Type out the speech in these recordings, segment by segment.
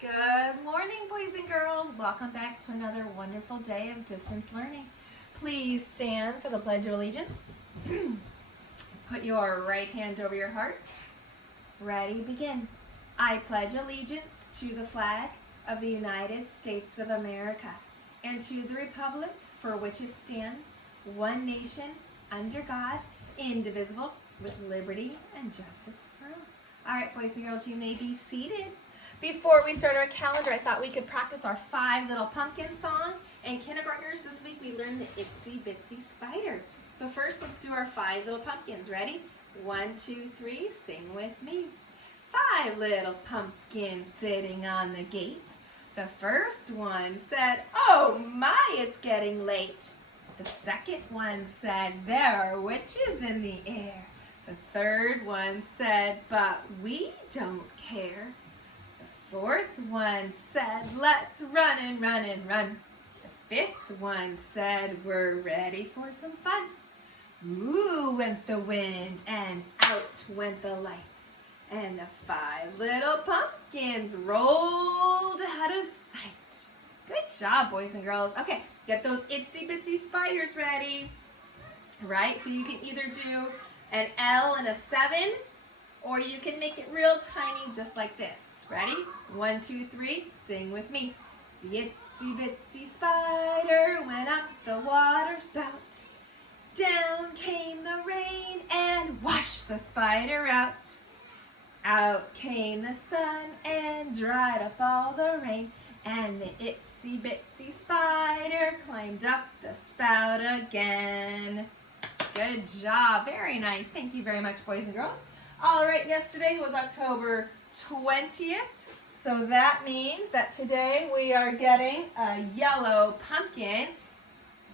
Good morning, boys and girls. Welcome back to another wonderful day of distance learning. Please stand for the Pledge of Allegiance. Put your right hand over your heart. Ready, begin. I pledge allegiance to the flag of the United States of America and to the republic for which it stands, one nation, under God, indivisible, with liberty and justice for all. All right, boys and girls, you may be seated. Before we start our calendar, I thought we could practice our 5 Little Pumpkin song. And kindergartners, this week we learned the Itsy Bitsy Spider. So first, let's do our 5 Little Pumpkins. Ready? 1, 2, 3, sing with me. 5 little pumpkins sitting on the gate. The first one said, "Oh my, it's getting late." The second one said, "There are witches in the air." The third one said, "But we don't care." The fourth one said, "Let's run and run and run." The fifth one said, "We're ready for some fun." Ooh went the wind and out went the lights, and the 5 little pumpkins rolled out of sight. Good job, boys and girls. Okay, get those itsy bitsy spiders ready. Right, so you can either do an L and a 7, or you can make it real tiny just like this. Ready? 1, 2, 3, sing with me. The itsy bitsy spider went up the water spout. Down came the rain and washed the spider out. Out came the sun and dried up all the rain. And the itsy bitsy spider climbed up the spout again. Good job. Very nice. Thank you very much, boys and girls. All right, yesterday was October 20th. So that means that today we are getting a yellow pumpkin,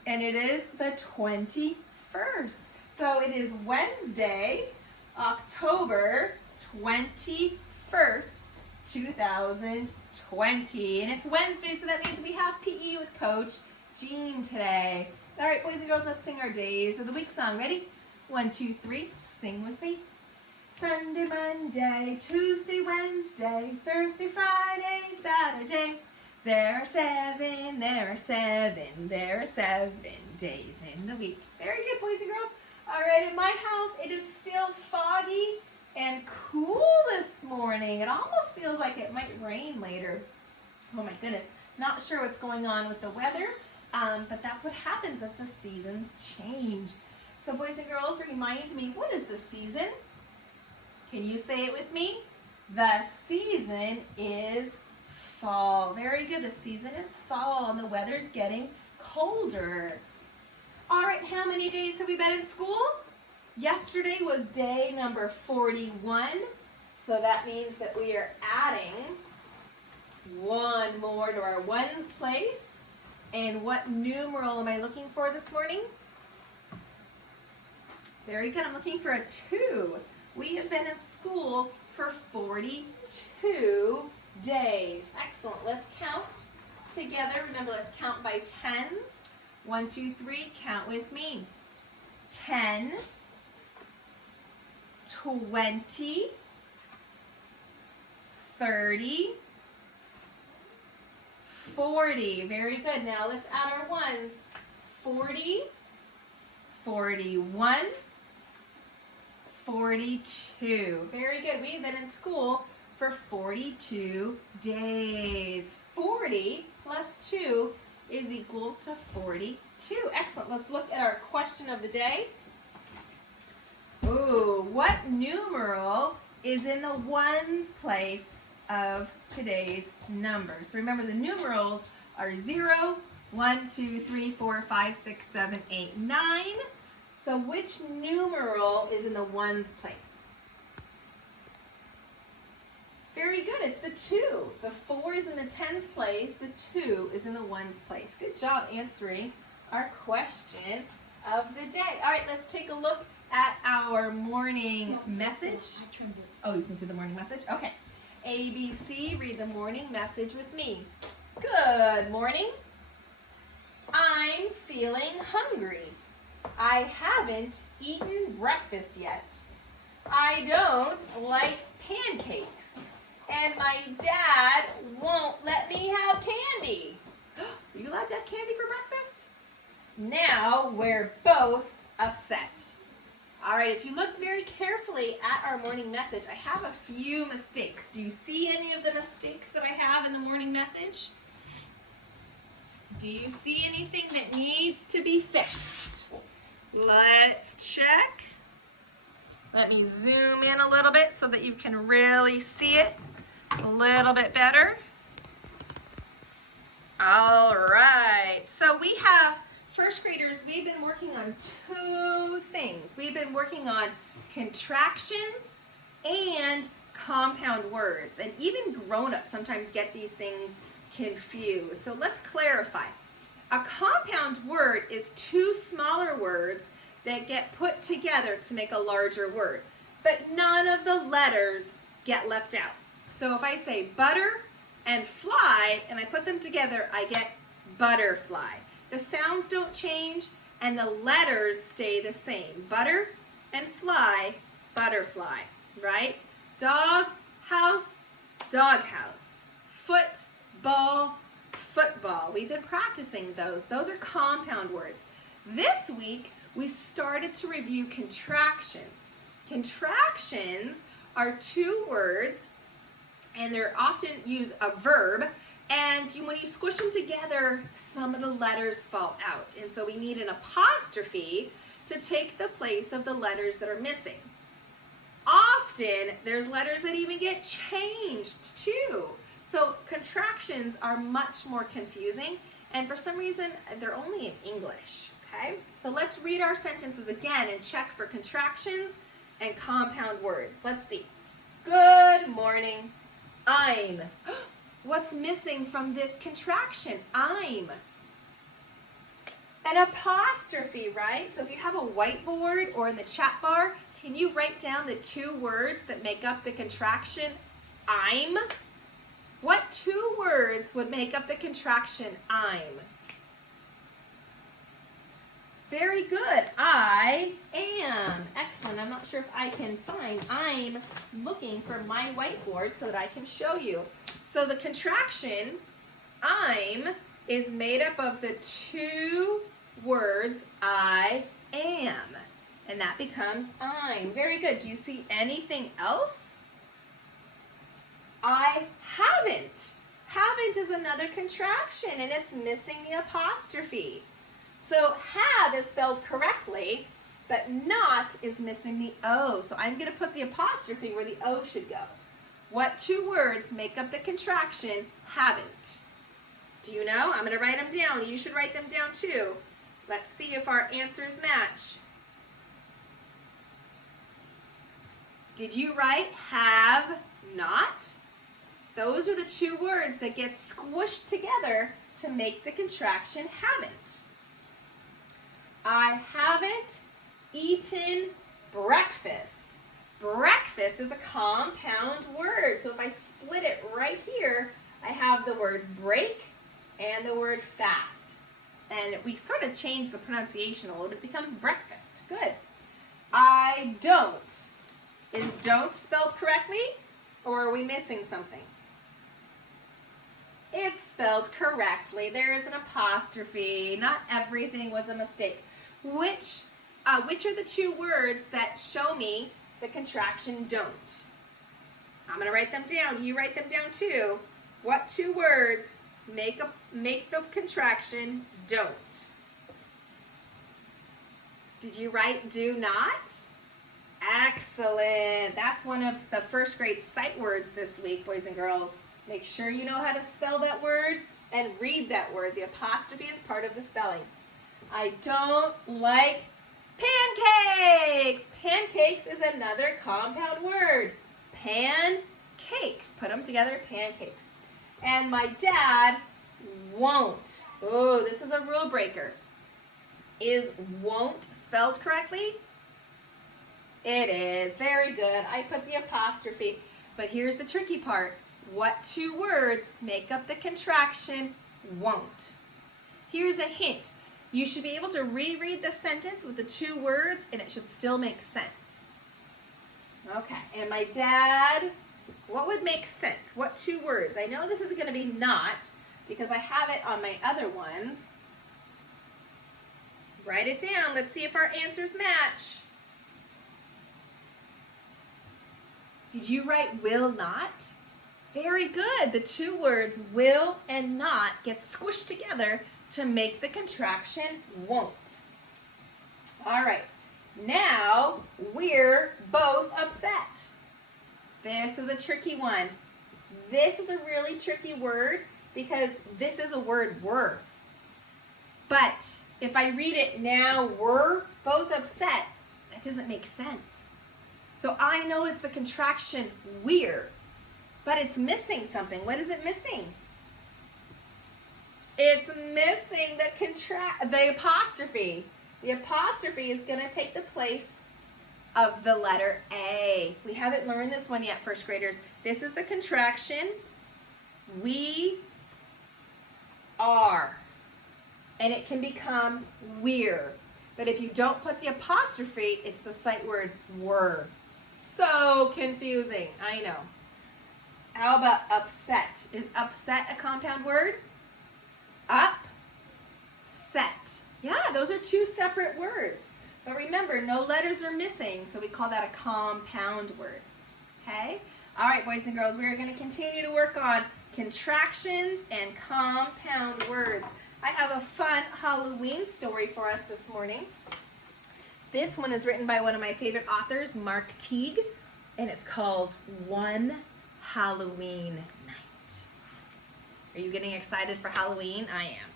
and it is the 21st. So it is Wednesday, October 21st, 2020. And it's Wednesday, so that means we have PE with Coach Jean today. All right, boys and girls, let's sing our Days of the Week song. Ready? 1, 2, 3, sing with me. Sunday, Monday, Tuesday, Wednesday, Thursday, Friday, Saturday. There are 7 days in the week. Very good, boys and girls. All right, in my house, it is still foggy and cool this morning. It almost feels like it might rain later. Oh my goodness, not sure what's going on with the weather, but that's what happens as the seasons change. So boys and girls, remind me, what is the season? Can you say it with me? The season is fall. Very good, the season is fall and the weather's getting colder. All right, how many days have we been in school? Yesterday was day number 41, so that means that we are adding 1 more to our ones place. And what numeral am I looking for this morning? Very good, I'm looking for a 2. We have been in school for 42 days. Excellent, let's count together. Remember, let's count by tens. 1, 2, 3, count with me. 10, 20, 30, 40. Very good. Now let's add our ones. 40, 41, 42. Very good. We've been in school for 42 days. 40 plus 2 is equal to 42. Excellent. Let's look at our question of the day. Ooh, what numeral is in the ones place of today's numbers? So remember, the numerals are 0, 1, 2, 3, 4, 5, 6, 7, 8, 9. So which numeral is in the ones place? Very good, it's the 2. The 4 is in the tens place, the 2 is in the ones place. Good job answering our question of the day. All right, let's take a look at our morning message. Oh, you can see the morning message? Okay. ABC, read the morning message with me. Good morning. I'm feeling hungry. I haven't eaten breakfast yet. I don't like pancakes. And my dad won't let me have candy. Are you allowed to have candy for breakfast? Now we're both upset. All right, if you look very carefully at our morning message, I have a few mistakes. Do you see any of the mistakes that I have in the morning message? Do you see anything that needs to be fixed? Let's check. Let me zoom in a little bit so that you can really see it a little bit better. All right, so we have first graders, we've been working on two things. We've been working on contractions and compound words. And even grown-ups sometimes get these things confused. So let's clarify. A compound word is two smaller words that get put together to make a larger word. But none of the letters get left out. So if I say butter and fly and I put them together, I get butterfly. The sounds don't change and the letters stay the same. Butter and fly, butterfly, right? Dog, house, doghouse. Foot, ball, football. We've been practicing those. Those are compound words. This week, we started to review contractions. Contractions are two words and they're often use a verb. And when you squish them together, some of the letters fall out. And so we need an apostrophe to take the place of the letters that are missing. Often, there's letters that even get changed too. So contractions are much more confusing. And for some reason, they're only in English, okay? So let's read our sentences again and check for contractions and compound words. Let's see. Good morning. I'm. What's missing from this contraction? I'm. An apostrophe, right? So if you have a whiteboard or in the chat bar, can you write down the two words that make up the contraction I'm? What two words would make up the contraction I'm? Very good. I am. Excellent. I'm not sure if I can find. I'm looking for my whiteboard so that I can show you. So the contraction, I'm, is made up of the two words, I am. And that becomes I'm. Very good. Do you see anything else? I haven't. Haven't is another contraction, and it's missing the apostrophe. So have is spelled correctly, but not is missing the O. So I'm going to put the apostrophe where the O should go. What two words make up the contraction haven't? Do you know? I'm going to write them down. You should write them down too. Let's see if our answers match. Did you write have not? Those are the two words that get squished together to make the contraction haven't. I haven't eaten breakfast. Breakfast is a compound word. So if I split it right here, I have the word break and the word fast. And we sort of change the pronunciation a little bit. It becomes breakfast. Good. I don't. Is don't spelled correctly? Or are we missing something? It's spelled correctly. There is an apostrophe. Not everything was a mistake. Which are the two words that show me the contraction don't? I'm going to write them down. You write them down too. What two words make the contraction don't? Did you write do not? Excellent. That's one of the first grade sight words this week, boys and girls. Make sure you know how to spell that word and read that word. The apostrophe is part of the spelling. I don't like pancakes. Pancakes is another compound word. Pancakes. Put them together, pancakes. And my dad won't. Oh, this is a rule breaker. Is won't spelled correctly? It is. Very good. I put the apostrophe. But here's the tricky part. What two words make up the contraction won't? Here's a hint. You should be able to reread the sentence with the two words and it should still make sense. Okay, and my dad What would make sense? What two words? I know this is going to be not because I have it on my other ones. Write it down. Let's see if our answers match. Did you write will not? Very good. The two words will and not get squished together to make the contraction won't. All right. Now we're both upset. This is a tricky one. This is a really tricky word because this is a word were. But if I read it now we're both upset, that doesn't make sense. So I know it's the contraction we're, but it's missing something. What is it missing? It's missing the apostrophe. The apostrophe is going to take the place of the letter A. We haven't learned this one yet, first graders. This is the contraction we are. And it can become we're. But if you don't put the apostrophe, it's the sight word were. So confusing, I know. How about upset? Is upset a compound word? Up, set. Yeah, those are two separate words. But remember, no letters are missing, so we call that a compound word. Okay? All right, boys and girls, we are going to continue to work on contractions and compound words. I have a fun Halloween story for us this morning. This one is written by one of my favorite authors, Mark Teague, and it's called One Halloween Night. Are you getting excited for Halloween? I am.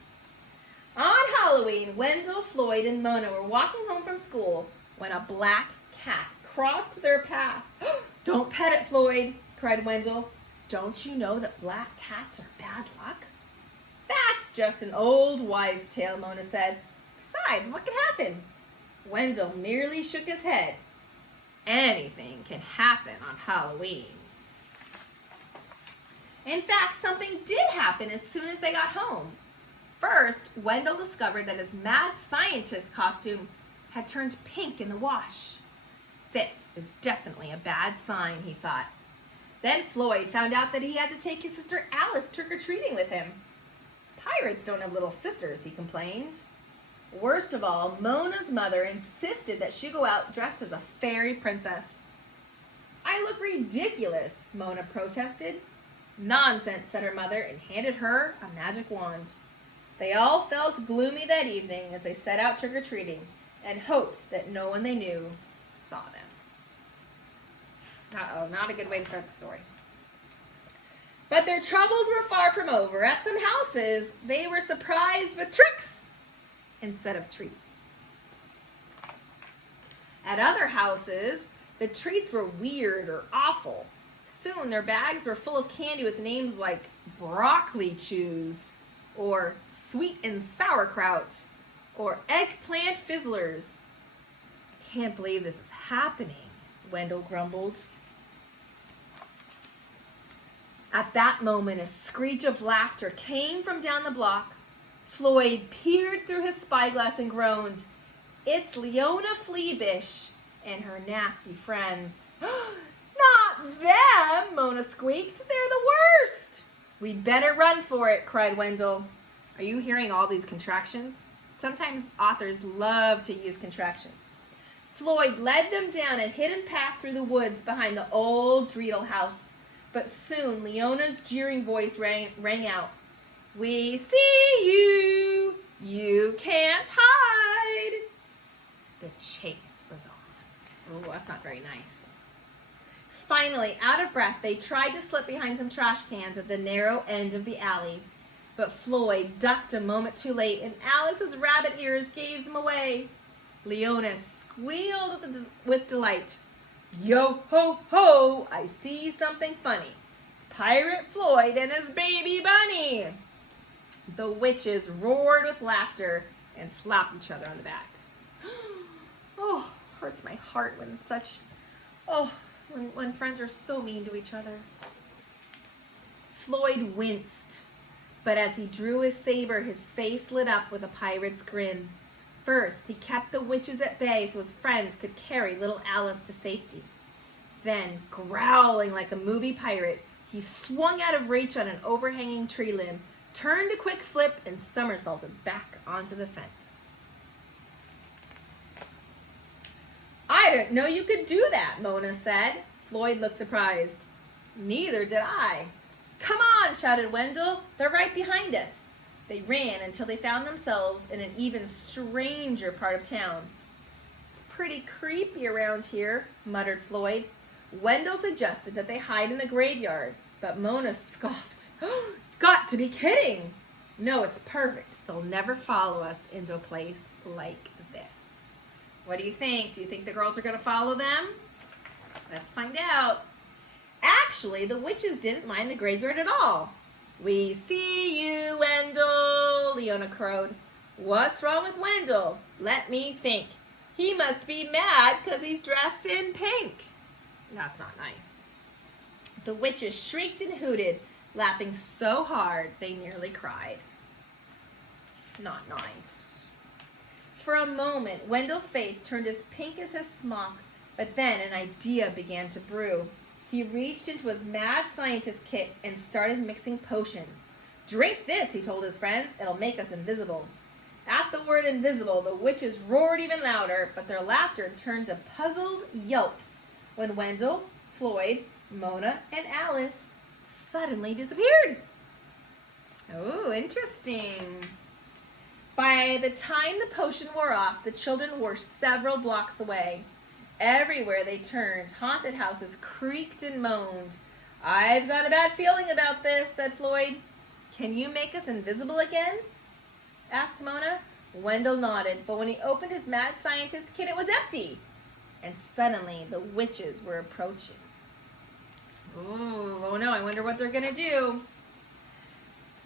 On Halloween, Wendell, Floyd, and Mona were walking home from school when a black cat crossed their path. Don't pet it, Floyd, cried Wendell. Don't you know that black cats are bad luck? That's just an old wives' tale, Mona said. Besides, what could happen? Wendell merely shook his head. Anything can happen on Halloween. In fact, something did happen as soon as they got home. First, Wendell discovered that his mad scientist costume had turned pink in the wash. This is definitely a bad sign, he thought. Then Floyd found out that he had to take his sister Alice trick-or-treating with him. Pirates don't have little sisters, he complained. Worst of all, Mona's mother insisted that she go out dressed as a fairy princess. I look ridiculous, Mona protested. Nonsense, said her mother, and handed her a magic wand. They all felt gloomy that evening as they set out trick-or-treating and hoped that no one they knew saw them. Uh-oh, not a good way to start the story. But their troubles were far from over. At some houses, they were surprised with tricks instead of treats. At other houses, the treats were weird or awful. Soon their bags were full of candy with names like broccoli chews, or sweet and sauerkraut, or eggplant fizzlers. Can't believe this is happening, Wendell grumbled. At that moment, a screech of laughter came from down the block. Floyd peered through his spyglass and groaned, "It's Leona Fleabish and her nasty friends." "Not them," Mona squeaked. "They're the worst." "We'd better run for it," cried Wendell. Are you hearing all these contractions? Sometimes authors love to use contractions. Floyd led them down a hidden path through the woods behind the old Dreidel house. But soon Leona's jeering voice rang out. "We see you. You can't hide." The chase was on. Oh, that's not very nice. Finally, out of breath, they tried to slip behind some trash cans at the narrow end of the alley. But Floyd ducked a moment too late, and Alice's rabbit ears gave them away. Leona squealed with delight. "Yo ho ho, I see something funny. It's Pirate Floyd and his baby bunny." The witches roared with laughter and slapped each other on the back. Oh, hurts my heart when when friends are so mean to each other. Floyd winced, but as he drew his saber, his face lit up with a pirate's grin. First, he kept the witches at bay so his friends could carry little Alice to safety. Then, growling like a movie pirate, he swung out of reach on an overhanging tree limb, turned a quick flip, and somersaulted back onto the fence. "I didn't know you could do that," Mona said. Floyd looked surprised. "Neither did I." "Come on," shouted Wendell. "They're right behind us." They ran until they found themselves in an even stranger part of town. "It's pretty creepy around here," muttered Floyd. Wendell suggested that they hide in the graveyard, but Mona scoffed. "Got to be kidding!" "No, it's perfect. They'll never follow us into a place like this." What do you think? Do you think the girls are going to follow them? Let's find out. Actually, the witches didn't mind the graveyard at all. "We see you, Wendell," Leona crowed. "What's wrong with Wendell? Let me think. He must be mad because he's dressed in pink." That's not nice. The witches shrieked and hooted, laughing so hard they nearly cried. Not nice. For a moment, Wendell's face turned as pink as his smock, but then an idea began to brew. He reached into his mad scientist kit and started mixing potions. "Drink this," he told his friends. "It'll make us invisible." At the word invisible, the witches roared even louder, but their laughter turned to puzzled yelps when Wendell, Floyd, Mona, and Alice suddenly disappeared. Oh, interesting. By the time the potion wore off, the children were several blocks away. Everywhere they turned, haunted houses creaked and moaned. "I've got a bad feeling about this," said Floyd. "Can you make us invisible again?" asked Mona. Wendell nodded, but when he opened his mad scientist kit, it was empty. And suddenly, the witches were approaching. Oh no, I wonder what they're going to do.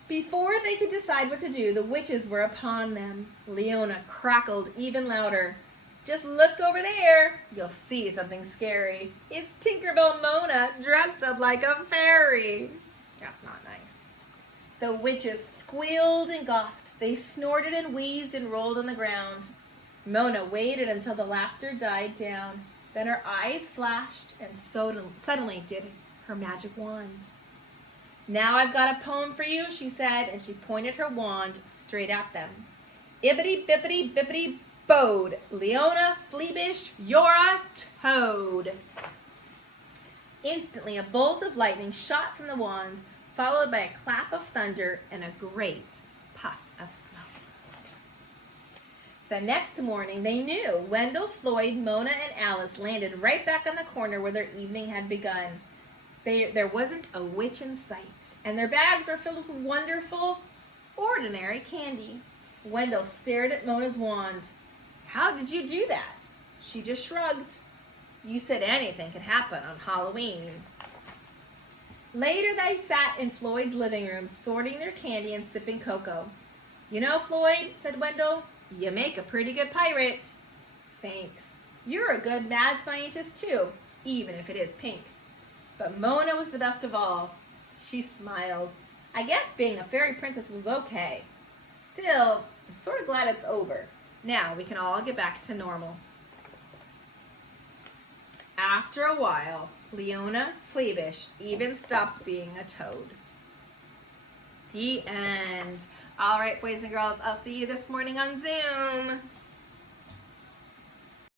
Before they could decide what to do, the witches were upon them. Leona crackled even louder. "Just look over there. You'll see something scary. It's Tinkerbell Mona dressed up like a fairy." That's not nice. The witches squealed and gawked. They snorted and wheezed and rolled on the ground. Mona waited until the laughter died down. Then her eyes flashed and suddenly did her magic wand. "Now I've got a poem for you," she said, and she pointed her wand straight at them. "Ibbity bippity bippity bode, Leona Fleabish, you're a toad." Instantly, a bolt of lightning shot from the wand, followed by a clap of thunder and a great puff of smoke. The next morning, they knew. Wendell, Floyd, Mona, and Alice landed right back on the corner where their evening had begun. There wasn't a witch in sight, and their bags were filled with wonderful, ordinary candy. Wendell stared at Mona's wand. "How did you do that?" She just shrugged. "You said anything could happen on Halloween." Later, they sat in Floyd's living room, sorting their candy and sipping cocoa. "You know, Floyd," said Wendell, "you make a pretty good pirate." "Thanks. You're a good mad scientist, too, even if it is pink." But Mona was the best of all. She smiled. "I guess being a fairy princess was okay. Still, I'm sort of glad it's over. Now we can all get back to normal." After a while, Leona Fleabish even stopped being a toad. The end. All right, boys and girls, I'll see you this morning on Zoom.